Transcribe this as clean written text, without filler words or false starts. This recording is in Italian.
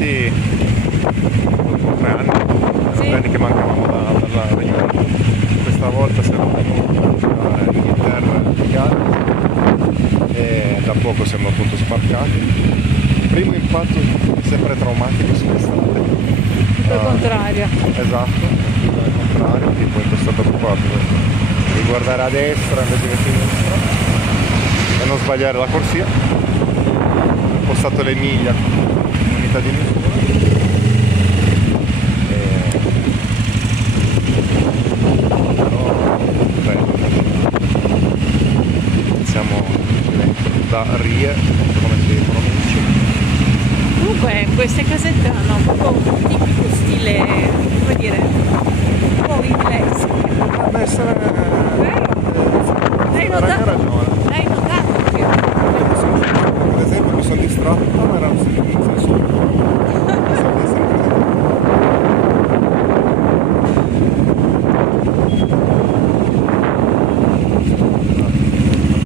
tornati dopo 3 anni, Sì. 3 anni che mancavamo dalla riunione. Questa volta siamo venuti in Inghilterra in Galles e da poco siamo appunto sbarcati. Primo impatto sempre traumatico sull'estate. Tutto il contrario. Esatto, al contrario, tipo in questo caso qua di guardare a destra invece che a sinistra e non sbagliare la corsia. Ho postato le miglia con unità di misura. Però bello. Siamo da Rie, non so come si pronuncia. Comunque queste casette hanno proprio un tipico stile, come dire, un po' inglese. Dovrebbe essere... Vero? Hai Hai notato? ragione.